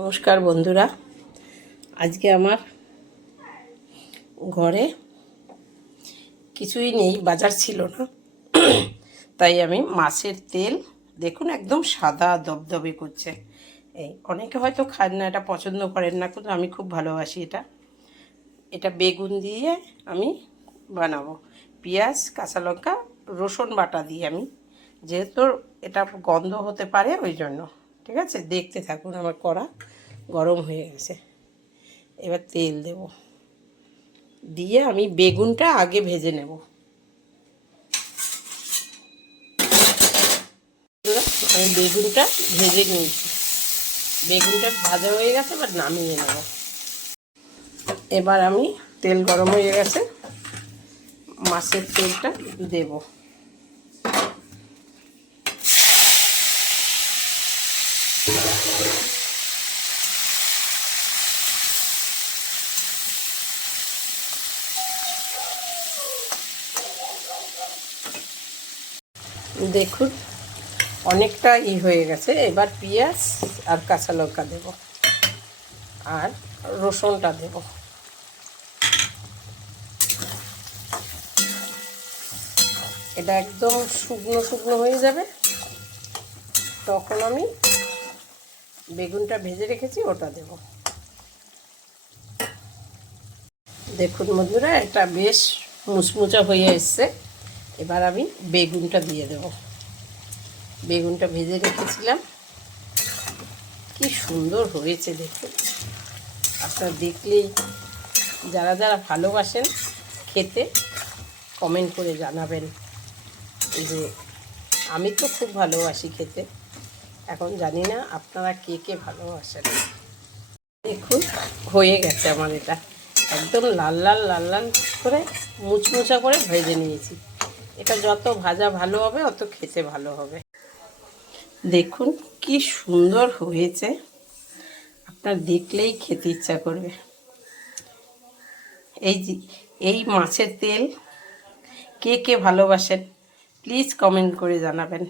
নমস্কার বন্ধুরা, আজকে আমার ঘরে কিছুই নেই, বাজার ছিল না, তাই আমি মাছের তেল দেখুন একদম সাদা দবদবে করছে। এই অনেকে হয়তো খান না, এটা পছন্দ করেন না, কিন্তু আমি খুব ভালোবাসি এটা। এটা বেগুন দিয়ে আমি বানাবো, পেঁয়াজ কাঁচা লঙ্কা রসুন বাটা দিয়ে আমি, যেহেতু এটা গন্ধ হতে পারে ওই জন্য। ঠিক আছে, দেখতে থাকুন। আমার কড়া গরম হয়ে গেছে, এবার তেল দেব, দিয়ে আমি বেগুনটা আগে ভেজে নেব। আমি বেগুনটা ভেজে নিয়েছি, বেগুনটা ভাজা হয়ে গেছে, এবার নামিয়ে নেব। এবার আমি তেল গরম হয়ে গেছে, মাছের তেলটা দেব। দেখুন অনেকটা হয়ে গেছে, এবার পেঁয়াজ আর কাঁচা লঙ্কা দেব আর রসুনটা দেব। এটা একদম শুকনো শুকনো হয়ে যাবে, তখন আমি বেগুনটা ভেজে রেখেছি ওটা দেব। দেখুন বন্ধুরা, এটা বেশ মুচমুচা হয়ে এসছে, এবার আমি বেগুনটা দিয়ে দেব। বেগুনটা ভেজে রেখেছিলাম, কি সুন্দর হয়েছে দেখুন। আপনারা দেখলেই, যারা যারা ভালোবাসেন খেতে, কমেন্ট করে জানাবেন। যে আমি তো খুব ভালোবাসি খেতে, এখন জানি না আপনারা কে কে ভালোবাসেন। দেখুন হয়ে গেছে আমার, এটা একদম লাল লাল লাল লাল করে মুচমুচা করে ভেজে নিয়েছি। এটা যত ভাজা ভালো হবে অত খেতে ভালো হবে। দেখুন কি সুন্দর হয়েছে, আপনার দেখলেই খেতে ইচ্ছা করবে। এই মাছের তেল কে কে ভালোবাসেন প্লিজ কমেন্ট করে জানাবেন।